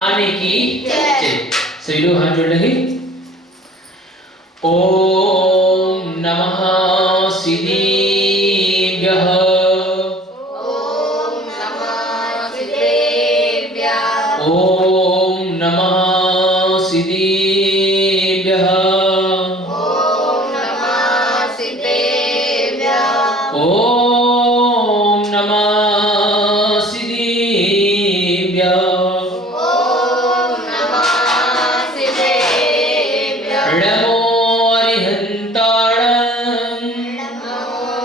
आने की जय। सभी लोग हाथ जोड़ लेंगे। ओम नमः सिद्धेभ्यः। ओम नमः सिद्धेभ्यः। ओम नमः सिद्धेभ्यः। ओम नमः सिद्धेभ्यः। ओम नमः सिद्धेभ्यः। ओम नमः सिद्धेभ्यः। नमो अरिहन्ताणं। नमो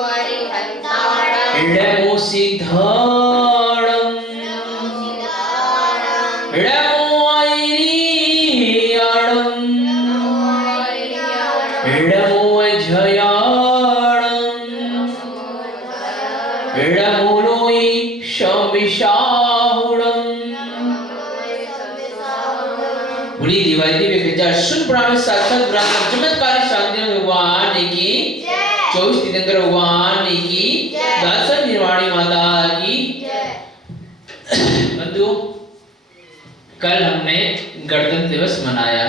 अरिहन्ताणं। नमो सिद्धाणं। नमो सिद्धाणं। नमो ऐरियाणं। नमो ऐरियाणं। नमो अजयाणं। नमो लोई शमिषाहुणं। बुरी दिवाली पे विचार सुन ब्राह्मण साक्षात ब्राह्मण चमत्कारी शांति भगवान की 24 तीर्थंकर भगवान की दर्शन निर्वाणी माता की बंधु। कल हमने गणतंत्र दिवस मनाया।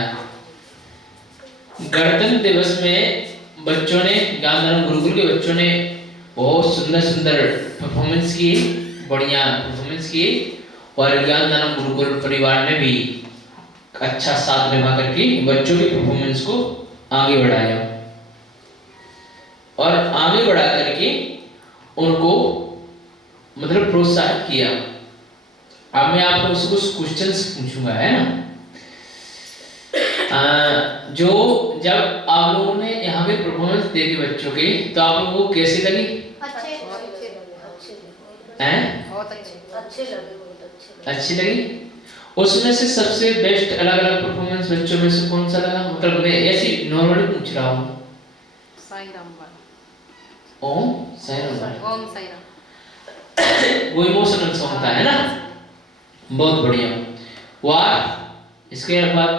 गणतंत्र दिवस में बच्चों ने ज्ञानधर्म गुरुकुल के बच्चों ने बहुत सुंदर सुंदर परफॉर्मेंस की, बढ़िया परफॉर्मेंस की और ज्ञानधर्म गुरुकुल परिवार ने भी अच्छा साथ निभा करके बच्चों की परफॉर्मेंस को आगे बढ़ाया और आगे बढ़ा करके उनको मतलब प्रोत्साहित किया। अब मैं आपको उससे कुछ क्वेश्चंस पूछूंगा, है ना। जो जब आप लोगों ने यहाँ पे परफॉर्मेंस देखी बच्चों की तो आप लोगों को कैसी लगी? अच्छी लगी। उसमें से सबसे बेस्ट अलग अलग परफॉर्मेंस बच्चों में से कौन सा लगा? मतलब मैं ऐसी नॉर्मली पूछ रहा हूँ। साईं राम वाला। ओम साईं राम। ओम साईं राम। वो इमोशनल सॉन्ग था, है ना। बहुत बढ़िया। वाह, इसके बाद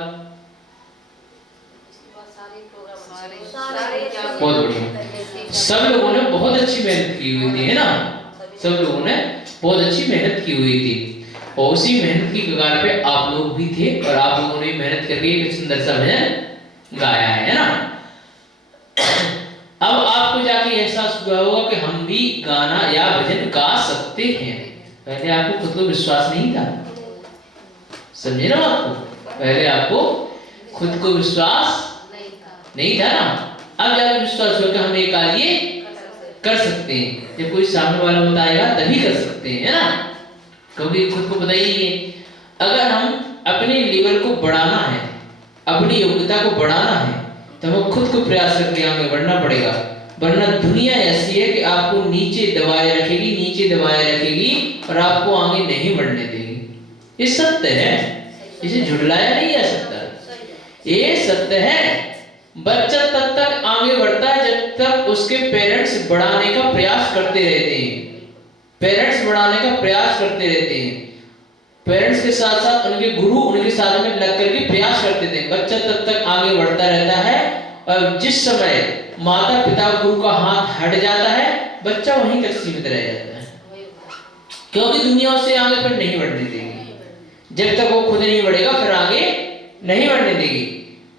बहुत बढ़िया। सब लोगों ने बहुत अच्छी मेहनत की हुई थी, है ना। सब लोगों ने बहुत अच्छी मेहनत की हुई थी और उसी मेहनत की कगार पे आप लोग भी थे और आप लोगों ने मेहनत करके एक सुंदर सा भजन गाया है ना। अब आपको जाके एहसास हुआ होगा कि हम भी गाना या भजन गा सकते हैं। पहले आपको खुद को विश्वास नहीं था, समझे ना। आपको पहले आपको खुद को विश्वास नहीं था ना। अब जाके विश्वास हो कि हम ये कार्य कर सकते हैं। जब कोई सामने वाला बताएगा तभी कर सकते हैं, है ना। क्योंकि खुद को पता ही है। अगर हम अपने लेवल को बढ़ाना है, अपनी योग्यता को बढ़ाना है तो हमें खुद को प्रयास करके आगे बढ़ना पड़ेगा। वरना दुनिया ऐसी है कि आपको नीचे दबाए रखेगी, नीचे दबाए रखेगी और आपको आगे नहीं बढ़ने देगी। ये सत्य है, इसे झुठलाया नहीं जा सकता। ये सत्य है। बच्चा तब तक आगे बढ़ता है जब तक उसके पेरेंट्स बढ़ाने का प्रयास करते रहते हैं। पेरेंट्स बढ़ाने का प्रयास करते रहते हैं। पेरेंट्स के साथ साथ उनके गुरु उनके साथ में लग करके प्रयास करते थे। बच्चा तब तक आगे बढ़ता रहता है और जिस समय माता पिता गुरु का हाथ हट जाता है बच्चा वहीं तक सीमित रह जाता है। क्योंकि दुनिया उसे आगे पर नहीं बढ़ने देगी। जब तक वो खुद नहीं बढ़ेगा फिर आगे नहीं बढ़ने देगी।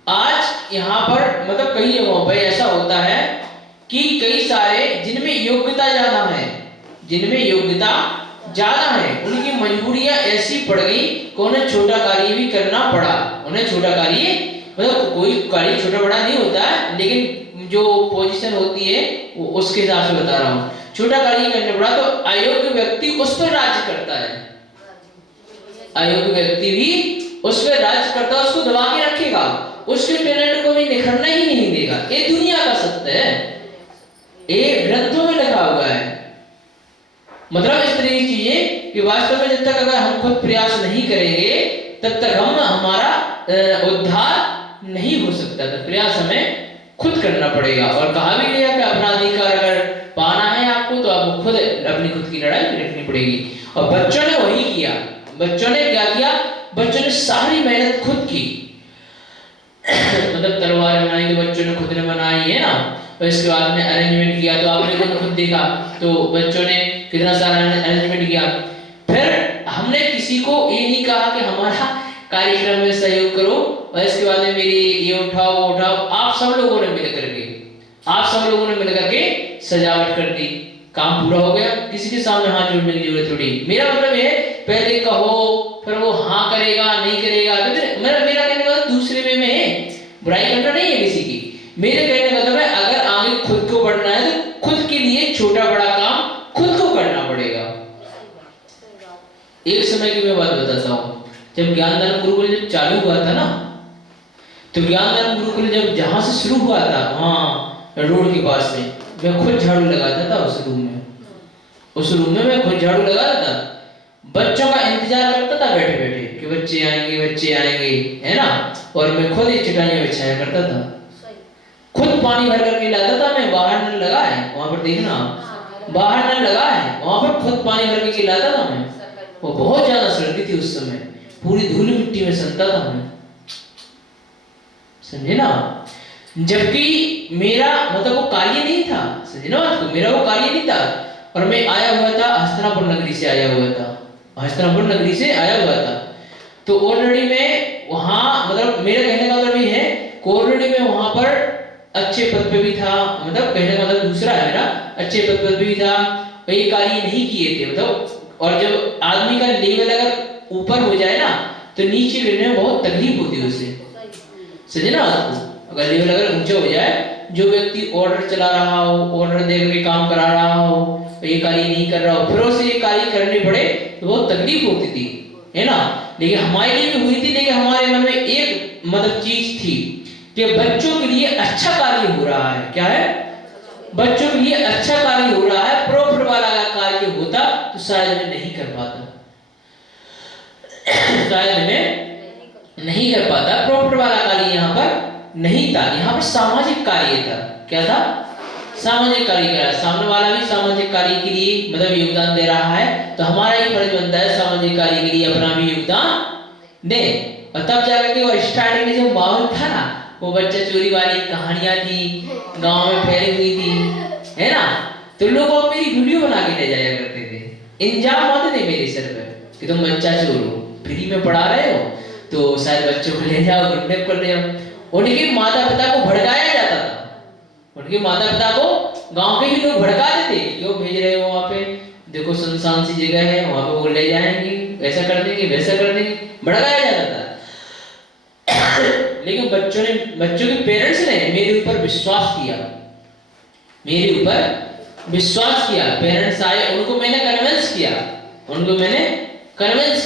आज यहाँ पर मतलब कई जगहों पर ऐसा होता है कि कई सारे जिनमें योग्यता ज्यादा है, उनकी मजबूरियां ऐसी पड़ गई कि उन्हें छोटा कार्य भी करना पड़ा। उन्हें छोटा कार्य मतलब कोई कार्य छोटा बड़ा नहीं होता है, लेकिन जो पोजीशन होती है वो उसके हिसाब से बता रहा हूँ। छोटा कार्य करना पड़ा तो अयोग्य व्यक्ति उस पर राज्य करता है। अयोग्य व्यक्ति भी उस पर राज्य करता है, उसको दबा के रखेगा, उसके टैलेंट को भी निखरना ही नहीं देगा। ये दुनिया का सत्य है, ये ग्रंथों में लिखा हुआ है। मतलब इस तरह की चीजें कि वास्तव में जब तक अगर हम खुद प्रयास नहीं करेंगे तब तक हमारा उद्धार नहीं हो सकता। तो प्रयास हमें खुद करना पड़ेगा। और कहा भी गया कि अपना अधिकार अगर पाना है आपको तो आपको खुद अपनी खुद की लड़ाई लड़नी पड़ेगी। और बच्चों ने वही किया। बच्चों ने क्या किया? बच्चों ने सारी मेहनत खुद की। मतलब तलवार बनाई तो बच्चों ने खुद ने बनाई, है ना। और इसके बाद में अरेंजमेंट किया तो आपने खुद देखा तो बच्चों ने कितना सारा अरेंजमेंट किया। फिर हमने किसी को ये नहीं कहा कि हमारा कार्यक्रम में सहयोग करो और इसके बाद में मेरी ये उठाओ वो उठाओ। आप सब लोगों ने मिल करके सजावट कर दी, काम पूरा हो गया। किसी के सामने हाथ जोड़ने की जरूरत थोड़ी। मेरा मतलब है पहले कहो फिर वो हाँ करेगा नहीं करेगा। मेरा कहने का दूसरे वे में है, बुराई करना नहीं है किसी की। मेरे कहने का मतलब है अगर आगे खुद को बढ़ना है तो खुद के लिए छोटा बड़ा काम खुद को करना पड़ेगा। एक समय की मैं बात बताता हूँ, जब ज्ञानदान गुरुकुल जब चालू हुआ था ना, तो ज्ञानदान गुरुकुल जब जहां से शुरू हुआ था वहां रोड के पास में मैं खुद झाड़ू लगाता था। उस रूम में मैं खुद झाड़ू लगाता था। बच्चों का इंतजार करता था बैठे बैठे कि बच्चे आएंगे, है ना। और मैं खुद ही चटाइयां बिछाया करता था, खुद पानी भर करके लाता था। मैं बाहर नल लगा है वहां पर, देखना बाहर नल लगा है वहां पर, खुद पानी भर के लाता था मैं। वो बहुत ज्यादा सर्दी थी उस समय, पूरी धूल मिट्टी में सनता था मैं, समझे ना। जबकि मेरा मतलब वो कार्य नहीं था, समझे ना बात को, मेरा वो कार्य नहीं था। और मैं आया हुआ था हस्तिनापुर नगरी से आया हुआ था। तो ऑलरेडी मैं वहां मतलब मेरे कहने का मतलब ये है ऑलरेडी मैं वहां पर अच्छे पद पे भी था। मतलब कहने का मतलब दूसरा है मेरा, अच्छे पद पे भी था, कई कार्य नहीं किए थे मतलब। और जब आदमी का लेवल अगर ऊपर हो जाए ना तो नीचे गिरने में बहुत तकलीफ होती है उसे, समझे ना आपको। अगर लेवल अगर ऊंचा हो जाए, जो व्यक्ति ऑर्डर चला रहा हो, ऑर्डर दे के काम करा रहा हो, ये कार्य नहीं कर रहा हो, फिर उसे ये कार्य करने पड़े तो बहुत तकलीफ होती थी, है ना। लेकिन हमारे लिए भी हुई थी, लेकिन हमारे मन में एक मतलब चीज थी कि बच्चों के लिए अच्छा कार्य हो रहा है। क्या है? बच्चों के लिए अच्छा कार्य हो रहा है। प्रॉफिट वाला कार्य होता तो शायद मैं नहीं कर पाता, प्रॉफिट वाला कार्य यहाँ पर नहीं था। यहाँ पर सामाजिक कार्य था। क्या था? सामाजिक कार्य करा। सामने वाला भी सामाजिक कार्य के लिए मतलब योगदान दे रहा है, तो हमारा ही फर्ज बनता है सामाजिक कार्य के लिए अपना भी योगदान दे। और तब जाकर के वो स्टार्टिंग में जो माहौल था ना, वो बच्चा चोरी वाली कहानियां थी, गांव में फैली हुई थी, है ना। तो लोग मेरी वीडियो बना के ले जाया करते थे, इंजाम आते थे मेरे सर पर कि तुम बच्चा चोर हो, फ्री में पढ़ा रहे हो तो शायद बच्चों को ले जाओ, किडनैप कर ले जाओ। उनके माता पिता को भड़काया जाता था, उनके माता पिता को गांव के ही लोग भड़काते थे, क्यों भेज रहे हो वहां पे, देखो सुनसान सी जगह है, वहां पे वो ले जाएंगे, ऐसा कर देंगे वैसा कर देंगे, भड़काया जाता था। लेकिन बच्चों के पेरेंट्स ने मेरे ऊपर विश्वास किया, पेरेंट्स आए, उनको मैंने कन्विंस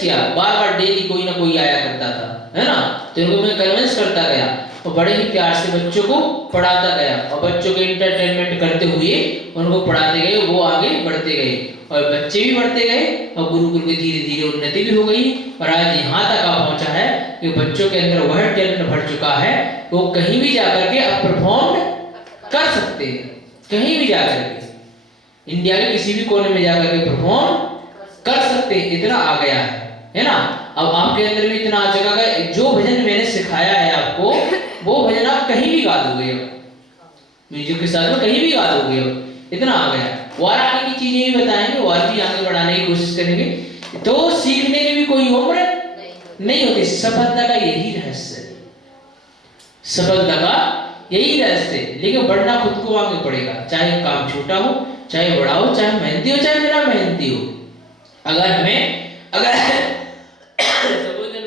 किया, बार-बार डेली कोई ना कोई आया करता था, है ना। तो उनको मैं कन्विंस करता गया और बड़े ही प्यार से बच्चों को पढ़ाता गया और बच्चों के एंटरटेनमेंट करते हुए उनको पढ़ाते गए, वो आगे बढ़ते गए और बच्चे भी बढ़ते गए और गुरुकुल की धीरे-धीरे उन्नति भी हो गई। और आज यहाँ तक आ पहुंचा है कि बच्चों के अंदर वह टैलेंट भर चुका है, वो कहीं भी जाकर के अब परफॉर्म कर सकते हैं, कहीं भी जाकर के इंडिया के किसी भी कोने में जाकर के परफॉर्म कर सकते हैं, इतना आ गया है ना। अब आपके अंदर भी इतना आ चुका है, जो भजन मैंने सिखाया है आपको वो भजन आप कहीं भी गा दोगे, म्यूजिक के साथ में कहीं भी गा दोगे, इतना आ गया। और आगे की चीजें भी बताएंगे और भी आगे बढ़ाने की कोशिश करेंगे। तो सीखने की भी कोई उम्र नहीं होती। सफलता का यही रहस्य है, लेकिन बढ़ना खुद को आगे पड़ेगा, चाहे काम छोटा हो चाहे बड़ा हो, चाहे मेहनती हो चाहे बिना मेहनती हो। अगर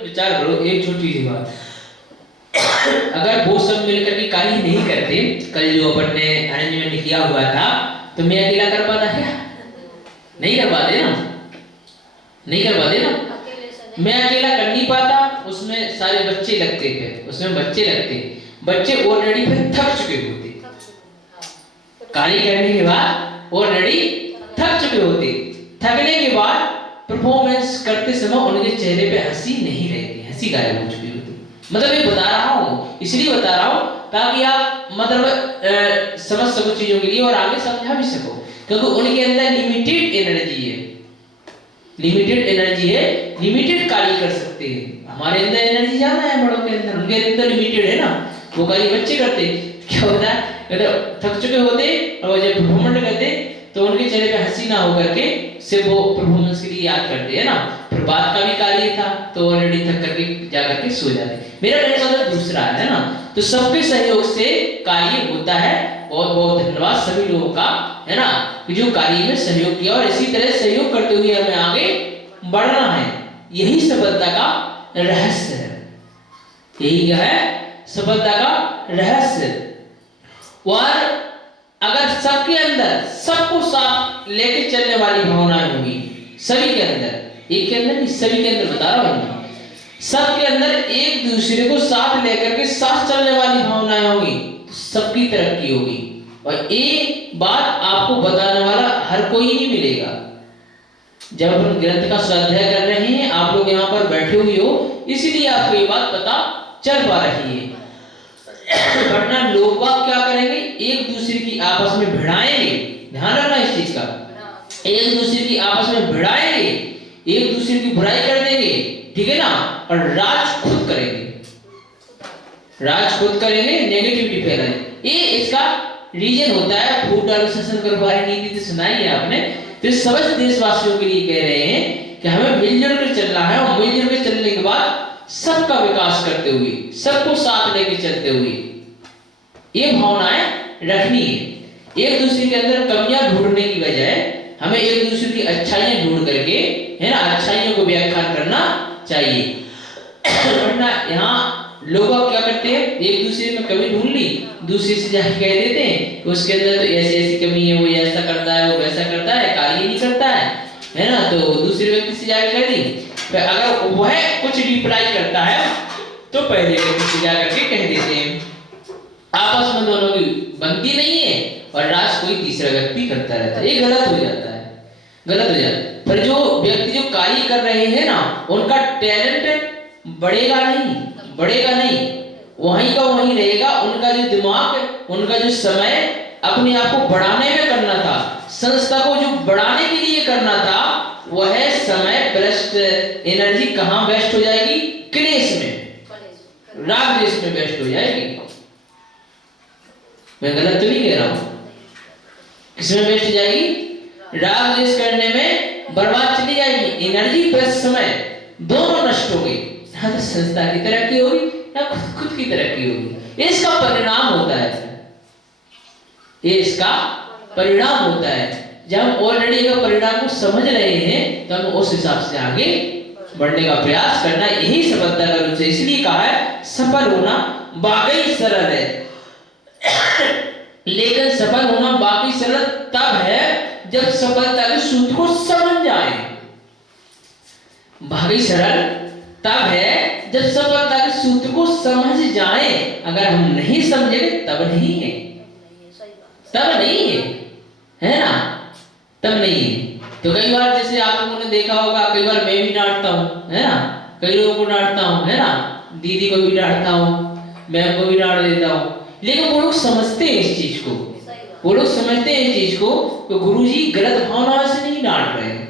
विचार करो, एक छोटी सी बात, अगर वो सब मिलकर के कार्य नहीं करते, कल जो अपन ने अरेंजमेंट किया हुआ था, तो मैं अकेला कर पाता क्या? नहीं कर पाते ना। मैं अकेला कर नहीं पाता, उसमें सारे बच्चे लगते थे, बच्चे ऑलरेडी फिर थक चुके होते, कार्य करने के बाद ऑलरेडी थक चुके होते। थकने के बाद परफॉर्मेंस करते समय उनके चेहरे पे हंसी नहीं रहती, हंसी गायब हो चुकी होती। मतलब ये बता रहा हूँ, इसलिए बता रहा हूँ ताकि आप मतलब समझ सको चीजों के लिए और आगे समझा भी सको, क्योंकि उनके अंदर लिमिटेड एनर्जी है, लिमिटेड कार्य कर सकते हैं। हमारे अंदर एनर्जी ज्यादा है, बड़ों के अंदर, उनके अंदर लिमिटेड है ना। वो कार्य बच्चे करते, क्या होता है, थक चुके होते और जब परफॉर्मेंस करते तो उनके चेहरे पे हंसी ना होकर के सिर्फ वो परफॉर्मेंस के लिए याद करते हैं ना। फुटपाथ का भी कार्य था तो ऑलरेडी थक करके जा करके सो जाते। मेरा कहने का मतलब दूसरा है ना, तो सबके सहयोग से कार्य होता है। बहुत बहुत धन्यवाद सभी लोगों का, है ना, कि जो कार्य में सहयोग किया और इसी तरह सहयोग करते हुए हमें आगे बढ़ना है। यही सफलता का रहस्य है, यही है सफलता का रहस्य। और अगर सबके अंदर सबको साथ लेके चलने वाली भावनाएं होंगी, सभी के अंदर, एक के अंदर नहीं सभी के अंदर बता रहा हूं, सबके अंदर एक दूसरे को साथ लेकर के साथ चलने वाली भावनाएं होंगी तो सबकी तरक्की होगी। और एक बात आपको बताने वाला हर कोई नहीं मिलेगा। जब हम ग्रंथ का स्वाध्याय कर रहे हैं, आप लोग यहाँ पर बैठे हुए हो, इसलिए आपको ये बात पता चल पा रही है। वरना लोग बात क्या करेंगे, एक दूसरे की आपस में भिड़ाएंगे, ध्यान रखना इस चीज का, एक दूसरे की आपस में भिड़ाएंगे, एक दूसरे की बुराई कर देंगे, ठीक है ना, और राज खुद करेंगे, राज खुद करेंगे, नेगेटिविटी फैलाएंगे। ये इसका रीजन होता है। फूट डालो शासन करो भाई नीति तो सुनाई है आपने। तो समस्त देशवासियों के लिए कह रहे हैं कि हमें मिलजुल कर चलना है, और मिलजुल कर चलने के बाद सबका विकास करते हुए, सबको साथ लेके चलते हुए ये भावनाएं रखनी है। एक दूसरे के अंदर कमियां ढूंढने की बजाय हमें एक दूसरे की अच्छाइयां ढूंढ करके, है ना, अच्छाइयों को व्याख्यान करना चाहिए। वरना यहाँ लोग क्या करते हैं, एक दूसरे में कमी ढूंढ ली, दूसरे से जाके कह देते हैं उसके अंदर तो ऐसी ऐसी कमी है, वो ऐसा करता है, वो वैसा करता है, कार्य नहीं करता है ना, तो दूसरे व्यक्ति से जाके कह दी। तो अगर वह कुछ रिप्लाई करता है तो पहले व्यक्ति से जाकर के कह देते हैं। आपस में दोनों की बनती नहीं है और राज कोई तीसरा व्यक्ति करता रहता है। ये गलत हो जाता है, गलत हो जाता है। पर जो व्यक्ति जो कार्य कर रहे हैं ना, उनका टैलेंट बढ़ेगा नहीं, बढ़ेगा नहीं, वहीं का वहीं रहेगा। उनका जो दिमाग, उनका जो समय अपने आप को बढ़ाने में करना था, संस्था को जो बढ़ाने के लिए करना था, वह समय वेस्ट, एनर्जी कहाँ वेस्ट हो जाएगी, क्लेश में, राग देश में वेस्ट हो जाएगी। मैं गलत तो नहीं कह रहा हूं, किसमें वेस्ट हो जाएगी, राग देश करने में बर्बाद चली जाएगी, एनर्जी प्लस समय दोनों नष्ट हो गई। ना तो संस्था की तरक्की होगी, ना खुद की तरक्की होगी। ये इसका परिणाम होता है, ये इसका परिणाम होता है। जब हम ऑलरेडी अगर परिणाम को समझ रहे हैं तो हम उस हिसाब से आगे बढ़ने का प्रयास करना, यही सफलता का रूप है। इसलिए कहा है सफल होना वाकई सरल है, लेकिन सफल होना बाकी सरल तब है जब सफलता के सूत्र को समझ जाए। बाकी सरल तब है जब सफलता के सूत्र को समझ जाए। अगर हम नहीं समझेंगे तब नहीं है, तब नहीं है ना, तब नहीं है। तो कई बार जैसे आप लोगों ने देखा होगा, कई बार मैं भी डांटता हूँ, है ना, कई लोगों को डांटता हूँ, है ना, दीदी को भी डांटता हूँ, मैम को भी डांट देता हूँ, लेकिन वो लोग समझते हैं इस चीज को, वो लोग समझते हैं इस चीज को कि गुरुजी गलत भावना से नहीं डांट रहे हैं।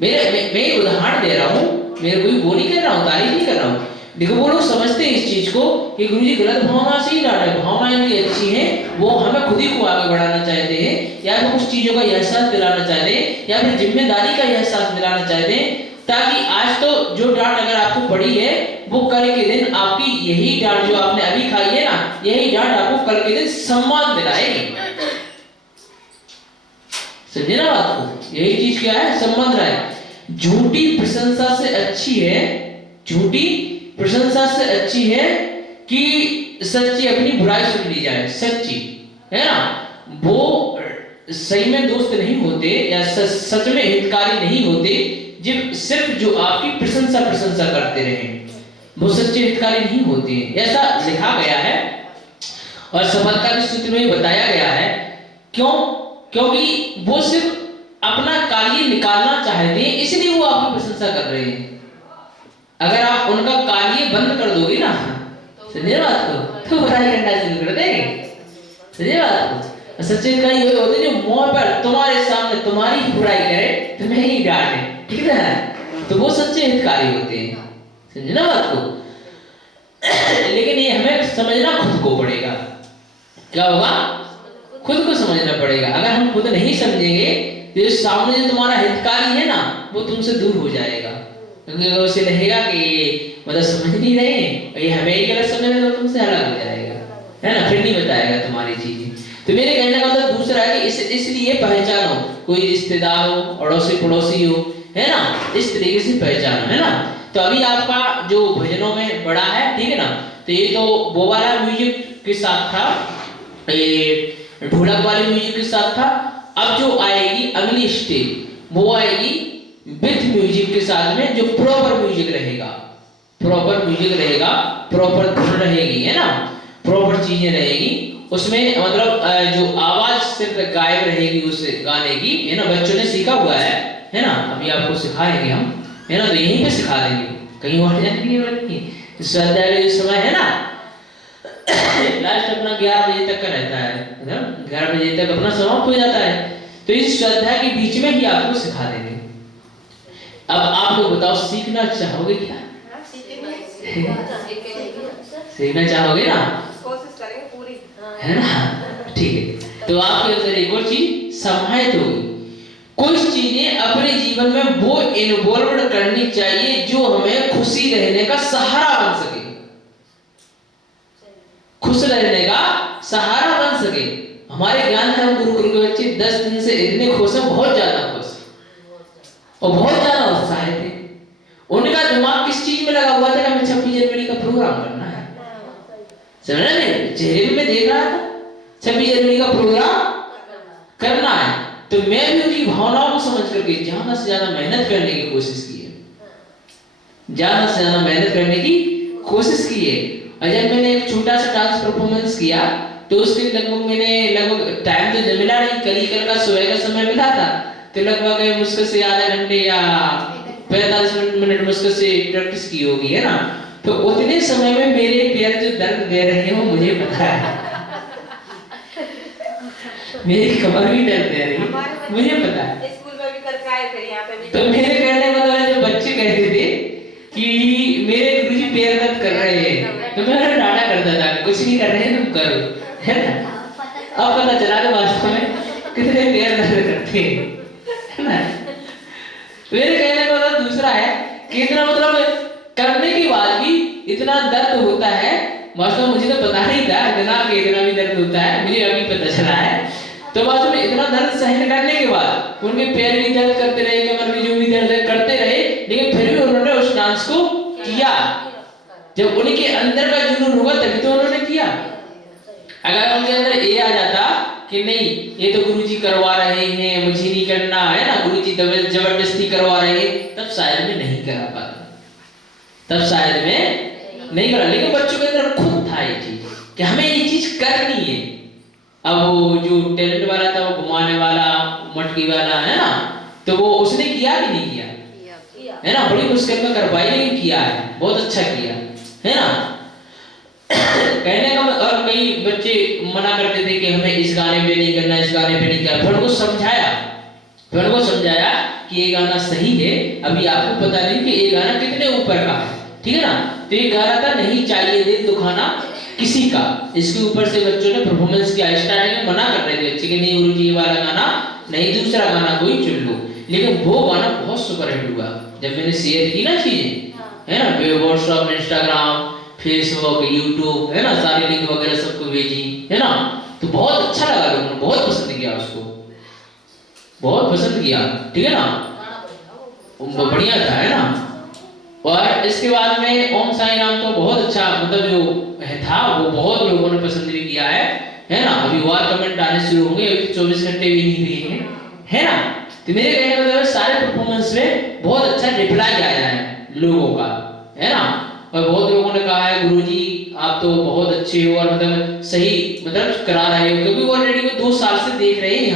मैं उदाहरण दे रहा हूँ, मेरे कोई वो नहीं कर रहा हूँ, तारीफ नहीं कर रहा हूँ। देखो वो लोग समझते हैं इस चीज को कि गुरुजी गलत भावना से ही डांट रहे, भावनाएं इनकी अच्छी हैं, वो हमें खुद ही को आगे बढ़ाना चाहते हैं, या फिर कुछ चीजों का एहसास दिलाना चाहते हैं, या फिर जिम्मेदारी का एहसास दिलाना चाहते हैं, ताकि आज तो जो डांट अगर आपको पड़ी है वो कल के दिन आपकी यही डांट जो आपने अभी खाई है ना, यही डांट आपको कल के दिन सम्मान दिलाएगी। समझे ना बात को, यही चीज क्या है, सम्मान दिलाए। झूठी प्रशंसा से अच्छी है, झूठी प्रशंसा से अच्छी है कि सच्ची अपनी बुराई सुन ली जाए। सच्ची है ना, वो सही में दोस्त नहीं होते या सच में हितकारी नहीं होते, जब सिर्फ जो आपकी प्रशंसा करते रहे, वो सच्चे हितकारी नहीं होते हैं, ऐसा लिखा गया है और सफलता के सूत्र में बताया गया है। क्यों? क्योंकि वो सिर्फ अपना कार्य निकालना चाहते हैं, इसलिए वो आपकी प्रशंसा कर रहे हैं। अगर आप उनका कार्य बंद कर दोगे ना, समझे बात को, तो बुराई करना शुरू कर देंगे। समझे बात को, सच्चे हितकारी वही होते हैं जो मुंह पर तुम्हारे सामने तुम्हारी ही बुराई करे, तुम्हें ही डांटे, ठीक है ना, तो वो सच्चे हितकारी होते हैं। समझे ना बात को। लेकिन ये हमें समझना खुद को पड़ेगा। क्या होगा? खुद को समझना पड़ेगा। अगर हम खुद नहीं समझेंगे तो सामने जो तुम्हारा हितकारी है ना, वो तुमसे दूर हो जाएगा। क्योंकि अगर उसे लगेगा कि मतलब समझ नहीं रहे ये हमें ही गलत समझ रहे तो तुमसे अलग हो जाएगा, है ना, फिर नहीं बताएगा तुम्हारी चीजें। तो मेरे कहने का मतलब दूसरा है कि इसलिए पहचानो, कोई रिश्तेदार हो, अड़ोसी पड़ोसी हो, है ना, इस तरीके से पहचानो, है ना। तो अभी आपका जो भजनों में बड़ा है, ठीक है ना, तो ये तो वो वाला म्यूजिक के साथ था, ये ढोलक वाले म्यूजिक के साथ था। अब जो आएगी अगली स्टेज वो आएगी विथ म्यूजिक के साथ में, जो प्रॉपर म्यूजिक रहेगा, प्रॉपर म्यूजिक रहेगा, प्रॉपर धुन रहेगी, है ना, प्रॉपर चीजें रहेगी उसमें, मतलब जो आवाज सिर्फ गायब रहेगी उस गाने की, है ना, बच्चों ने सीखा हुआ है ना, अभी आपको सिखाएंगे हम, है ना, तो यहीं पे सिखा देंगे, कहीं और जाने की जरूरत नहीं। स्वाध्याय का जो समय है ना लास्ट अपना 11 बजे तक का रहता है, 11 बजे तक अपना समाप्त हो जाता है, तो इस स्वाध्याय के बीच में ही आपको सिखा देंगे। अब आप लोग बताओ सीखना चाहोगे क्या? सीखना चाहोगे ना? कोशिश करेंगे पूरी, है ना, ठीक है। तो आपके अंदर एक और चीज समाहित होगी, कुछ चीजें अपने जीवन में वो इन्वॉल्व करनी चाहिए जो हमें खुशी रहने का सहारा बन सके, खुश रहने का सहारा बन सके। हमारे ज्ञान धर्म गुरुकुल के बच्चे 10 दिन से इतने खुश हैं, बहुत ज्यादा खुश और बहुत ज्यादा उत्साहित थे। उनका दिमाग किस चीज में लगा हुआ था कि हमें 26 जनवरी का प्रोग्राम करना है, समझ रहे हैं, चेहरे में देख रहा था 26 जनवरी का प्रोग्राम करना है। तो मैं भी उनकी भावनाओं को समझ करके ज्यादा से ज्यादा मेहनत करने की कोशिश की है, ज्यादा से ज्यादा मेहनत करने की कोशिश की है। और जब मैंने एक छोटा सा डांस परफॉर्मेंस किया तो उसके लगभग टाइम तो मिला नहीं, कल का सुबह का समय मिला था, तो लगभग मुश्किल से आधे घंटे या 45 मिनट मुश्किल से प्रैक्टिस की होगी, है ना। तो उतने समय में मेरे पैर जो दर्द दे रहे हैं वो मुझे पता है, मेरी कमर भी दर्द दे रही है, मुझे पता है। स्कूल में भी करके आए थे, यहाँ पे भी। तो मेरे कहने का मतलब है, जो बच्चे कहते थे कि मेरे गुरुजी पैर दर्द कर रहे हैं, तो मैं उन्हें डांटा करता था कि कुछ नहीं कर रहे हैं, तुम करो, है ना। अब पता चला कि वास्तव में कितने पैर दर्द करते हैं, है ना। मेरे कहने का मतलब दूसरा है कि इतना मतलब करने के बाद भी इतना दर्द होता है, वास्तव में मुझे तो पता नहीं था इतना भी दर्द होता है, मुझे अभी पता चला है। तो वास्तव में इतना दर्द सहन करने के बाद उनके पैर भी दर्द करते रहे, कमर भी जो भी दर्द करते रहे, लेकिन फिर भी उन्होंने उस डांस को किया। जब उनके अंदर का जुनून होगा तभी तो उन्होंने किया। अगर उनके अंदर ये आ जाता कि नहीं ये तो गुरुजी करवा रहे हैं, मुझे नहीं करना, है ना, गुरुजी जबरदस्ती करवा रहे हैं, तब शायद मैं नहीं करा पाता, तब शायद मैं नहीं करा। लेकिन बच्चों के अंदर खुद था ये चीज कि हमें ये चीज करनी है। अब वो जो टैलेंट वाला था, वो घुमाने वाला, मटकी वाला, है ना, तो वो उसने किया कि नहीं किया, है ना, बड़ी मुश्किल में करवाई लेकिन किया है, बहुत अच्छा किया, है ना। कहने का और कई बच्चे मना करते थे कि हमें इस गाने पे नहीं करना, इस गाने पे नहीं करना, फिर उनको समझाया कि ये गाना सही है, अभी आपको पता नहीं कि ये गाना कितने ऊपर का है, ठीक है ना। तो ये गाना था नहीं चाहिए दिल दुखाना किसी का, इसके ऊपर से बच्चों ने परफॉर्मेंस किया। स्टार्टिंग में मना कर रहे थे बच्चे कि नहीं गुरुजी ये वाला गाना नहीं, दूसरा गाना कोई चुन लो, लेकिन वो गाना बहुत सुपर हिट हुआ। जब मैंने शेयर की ना चीजें, है ना, व्हाट्सएप, इंस्टाग्राम, फेसबुक, यूट्यूब, है ना, सारी लिंक वगैरह सबको भेजी, है ना, तो बहुत अच्छा लगा, लोगों ने बहुत पसंद किया उसको, बहुत पसंद किया, ठीक है ना, बढ़िया था, है ना। और इसके बाद में ओम साई राम तो बहुत अच्छा मतलब जो था वो बहुत लोगों ने पसंद भी किया है ना। अभी और कमेंट आने शुरू होंगे, अभी 24 घंटे भी नहीं हुए हैं, है ना। तो मेरे कहने का मतलब सारे परफॉर्मेंस में बहुत अच्छा रिप्लाई आया है लोगों का, है ना। और बहुत लोगों ने कहा है गुरुजी आप तो बहुत अच्छे हो और मतलब सही मतलब करा रहे हो, क्योंकि ऑलरेडी वो 2 साल से देख रहे हैं,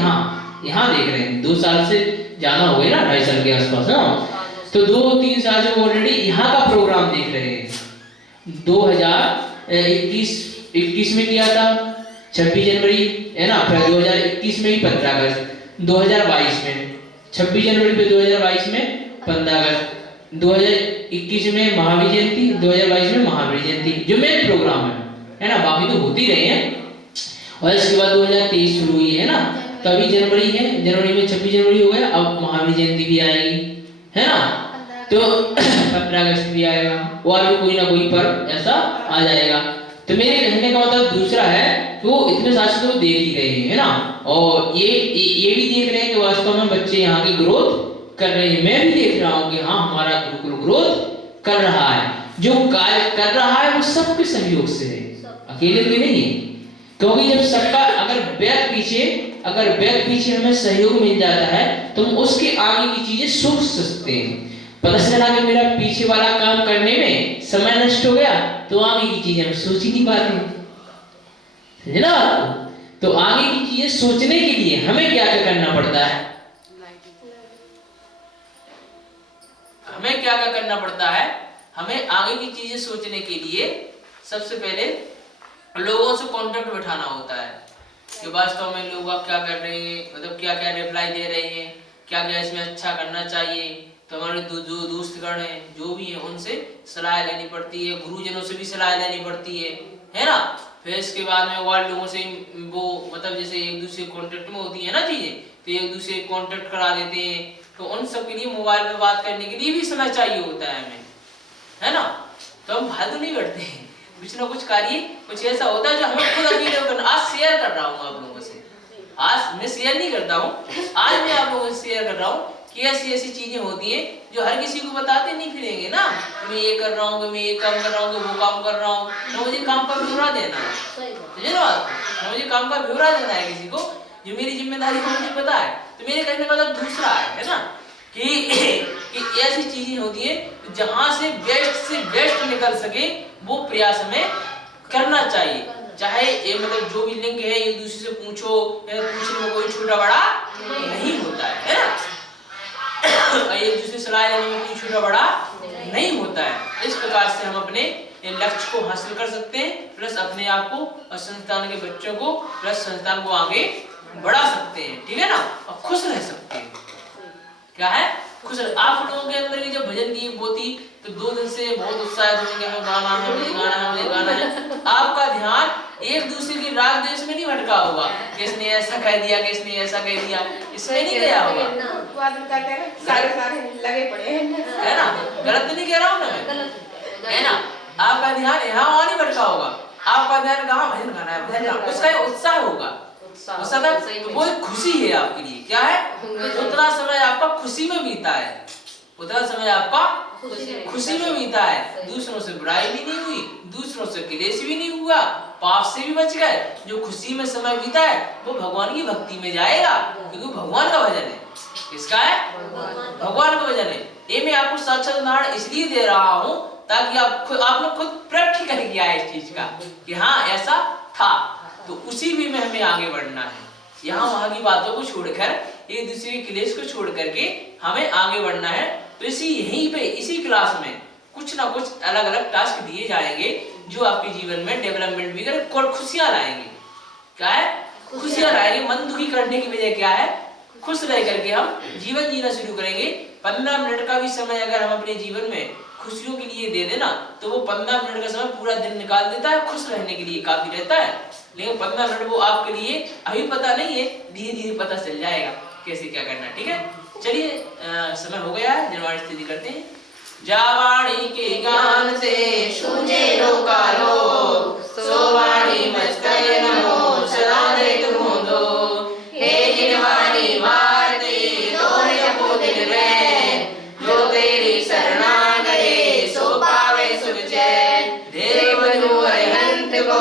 यहाँ देख रहे हैं, 2 साल से ज्यादा हो गए ना, 2.5 साल के आसपास, ना, तो 2-3 साल से ऑलरेडी यहाँ का प्रोग्राम देख रहे हैं। 2021 में किया था 26 जनवरी, है ना, फिर 2021 में ही 15 अगस्त, 2022 में 26 जनवरी पे 2022 में 15 अगस्त, 2021 में महावीर जयंती, 2022 में महावीर जयंती जो मेन प्रोग्राम है ना, बाकी तो होती रहे हैं। और इसके बाद 2023 शुरू हुई है ना, तभी जनवरी है, जनवरी में 26 जनवरी हो गया, अब महावीर जयंती भी आएगी, है ना। तो 15 अगस्त भी आएगा, और भी कोई ना कोई पर्व ऐसा आ जाएगा। तो मेरे कहने का मतलब दूसरा है कि वो इतने शास्त्र तो देख ही रहे हैं, है ना, और ये भी देख रहे हैं कि वास्तव में बच्चे यहाँ की ग्रोथ कर रहे हैं। मैं भी देख रहा हूँ कि हाँ हमारा गुरुकुल ग्रोथ कर रहा है। जो कार्य कर रहा है वो सबके सहयोग से है, अकेले के नहीं है। क्योंकि जब सबका अगर बैक पीछे हमें सहयोग मिल जाता है तो हम उसके आगे की चीजें सोच सकते हैं। पता चला कि मेरा पीछे वाला काम करने में समय नष्ट हो गया तो आगे की चीजें हम सोच ही नहीं पाते, समझे ना आपको? तो आगे की चीजें सोचने के लिए हमें क्या क्या करना पड़ता है? हमें क्या क्या करना पड़ता है? हमें आगे की चीजें सोचने के लिए सबसे पहले लोगों से कांटेक्ट बिठाना होता है कि वास्तव में लोग आप क्या कर रहे हैं, मतलब क्या क्या रिप्लाई दे रहे हैं, क्या क्या इसमें अच्छा करना चाहिए। तो हमारे जो दोस्तगण हैं जो भी हैं उनसे सलाह लेनी पड़ती है, गुरुजनों से भी सलाह लेनी पड़ती है ना। फिर इसके बाद में और लोगों से वो मतलब जैसे एक दूसरे कांटेक्ट में होती है ना चीजें, तो एक दूसरे कांटेक्ट करा देते हैं। तो उन सब के लिए मोबाइल में बात करने के लिए भी समय चाहिए होता है हमें, है ना। तो हम फालतू नहीं करते हैं, कुछ ना कुछ कार्य कुछ ऐसा होता है जो हमें खुद अकेले करना। आज शेयर कर रहा हूँ आप लोगों से, आज मैं शेयर नहीं करता हूँ, आज मैं आप लोगों से शेयर कर रहा हूँ कि ऐसी ऐसी चीजें होती हैं जो हर किसी को बताते नहीं फिरेंगे ना। मैं ये कर रहा हूँ, मैं ये काम कर रहा हूँ, वो काम कर रहा हूँ, तो मुझे काम का ब्यौरा देना है, समझे ना बात? मुझे काम का ब्यौरा देना है किसी को, जो मेरी जिम्मेदारी को मुझे पता है। तो मेरे कहने का मतलब दूसरा है ना कि ऐसी चीजें होती है जहां से बेस्ट निकल सके वो प्रयास हमें करना चाहिए। चाहे ये मतलब जो भी लिंक है एक दूसरे से पूछो, या पूछने में कोई छोटा बड़ा नहीं होता है ना। एक दूसरे सलाह लेने में कोई छोटा बड़ा नहीं होता है। इस प्रकार से हम अपने लक्ष्य को हासिल कर सकते हैं, प्लस अपने आप को और संस्थान के बच्चों को प्लस संस्थान को आगे बढ़ा सकते हैं, ठीक है ना, और खुश रह सकते हैं। क्या है खुश? आप लोगों के अंदर भी जब भजन की होती तो 2 दिन से बहुत उत्साहित होंगे, हमें गाना है, मुझे गाना है, मुझे गाना है। आपका ध्यान एक दूसरे की राग द्वेष में नहीं भटका होगा, किसने ऐसा कह दिया, किसने ऐसा कह दिया, इसमें नहीं गया होगा। सारे लगे पड़े हैं, है ना, गलत नहीं कह रहा हूँ ना मैं, है ना। आपका ध्यान यहाँ वहाँ नहीं भटका होगा, आपका ध्यान कहाँ भजन गाना है, भजन गाना, उसका उत्साह होगा, तो वो एक खुशी है आपके लिए। क्या है? उतना समय आपका खुशी में बीता है, उतना समय आपका खुशी में बीता है। दूसरों से बुराई भी नहीं हुई, दूसरों से क्लेश भी नहीं हुआ, पाप से भी बच गए। जो खुशी में समय बीता है वो भगवान की भक्ति में जाएगा, क्योंकि भगवान का भजन है। किसका है? भगवान का भजन है। ये मैं आपको साक्षात उदाहरण इसलिए दे रहा हूँ ताकि आप लोग खुद प्रैक्टिकल करके आए इस चीज का कि हाँ ऐसा था। तो उसी भी में हमें आगे बढ़ना है। यहाँ वहाँ की बातों को छोड़कर, एक दूसरे के क्लेश को छोड़ करके हमें आगे बढ़ना है। तो यहीं पे इसी क्लास में कुछ ना कुछ अलग अलग टास्क दिए जाएंगे जो आपके जीवन में डेवलपमेंट भी करें और खुशियां लाएंगे। क्या है? खुशियां लाएंगे। मन दुखी करने की वजह क्या है? खुश रह करके हम जीवन जीना शुरू करेंगे। 15 मिनट का भी समय अगर हम अपने जीवन में खुशियों के लिए दे देना तो वो 15 मिनट का समय पूरा दिन निकाल देता है, खुश रहने के लिए काफी रहता है। लेकिन 15 मिनट वो आपके लिए अभी पता नहीं है, धीरे धीरे पता चल जाएगा कैसे क्या करना। ठीक है, चलिए समय हो गया है, जनवाणी स्थिति करते हैं। जावाणी के गान से सूझे लोका लोक, सोवाणी मस्तके नमो सदा देत मुंदो। हे जिनवाणी वारती तोरे जपो दिन रैन, जो तेरी शरणा गए सो पावे सुख चैन। देव जो अरिहंत को